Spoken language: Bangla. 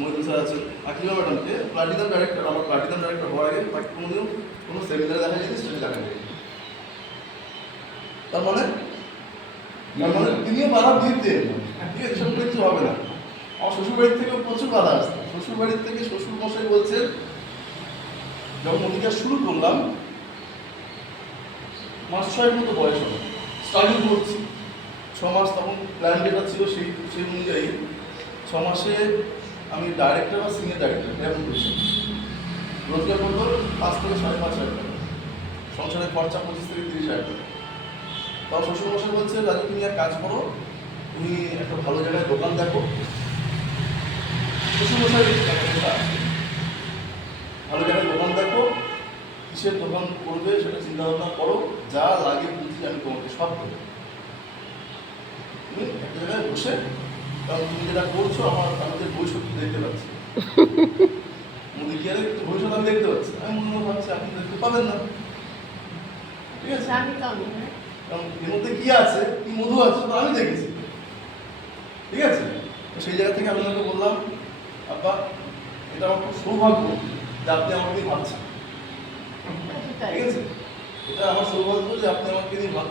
মহিদুল স্যার আছেন, আকিমা ম্যাডামকে প্লাটিনাম ডাইরেক্টর, আমার প্লাটিনাম ডাইরেক্টর হওয়ার আগে বাট কোনোদিনও কোনো সেমিনারে দেখা যায়নি, স্টেজে দেখা যায়নি। তার মানে তিনিও বাধা দিতেন, ঠিক আছে, এসব কিছু হবে না। আমার শ্বশুরবাড়ির থেকেও প্রচুর বাধা আসতো। শ্বশুরবাড়ির থেকে শ্বশুর মশাই বলছেন, যখন অধিকার শুরু করলাম 5-6 মতো বয়স হবে, স্টাডি করছি 6 মাস, তখন প্ল্যান যেটা ছিল সেই অনুযায়ী 6 মাসে আমি ডাইরেক্টর বা সিনিয়র ডাইরেক্টর এরকম করছি। রোজগার করবো 5 থেকে 5.5 হাজার টাকা, সংসারের খরচা 25 থেকে 30 হাজার টাকা। তখন শ্বশুরমশাই বলছে, রাজু তুমি এক কাজ করো, তুমি একটা ভালো জায়গায় দোকান দেখো। শ্বশুরমশাই ভালো জায়গায় দোকান দেখো, কিসের দোকান করবে সেটা চিন্তা ভাবনা করো, যা লাগে বুঝি আমি তোমাকে সব দেবো। তুমি একটা জায়গায় বসে, কারণ তুমি যেটা করছো আমাদের ভবিষ্যৎ দেখতে পাচ্ছি, মোদি গিয়ারে কিন্তু ভবিষ্যৎ আমি দেখতে পাচ্ছি। আমি মনে মনে ভাবছি আপনি দেখতে পাবেন না, ঠিক আছে, কারণ এর মধ্যে কি আছে, কি মধু আছে তো আমি দেখেছি, ঠিক আছে। তো সেই জায়গা থেকে আমি ওকে বললাম, আব্বা এটা আমার খুব সৌভাগ্য যে আপনি আমাকে নিয়ে ভাবছেন, ঠিক আছে, এটা আমার সৌভাগ্য যে আপনি আমাকে নিয়ে ভাবছেন।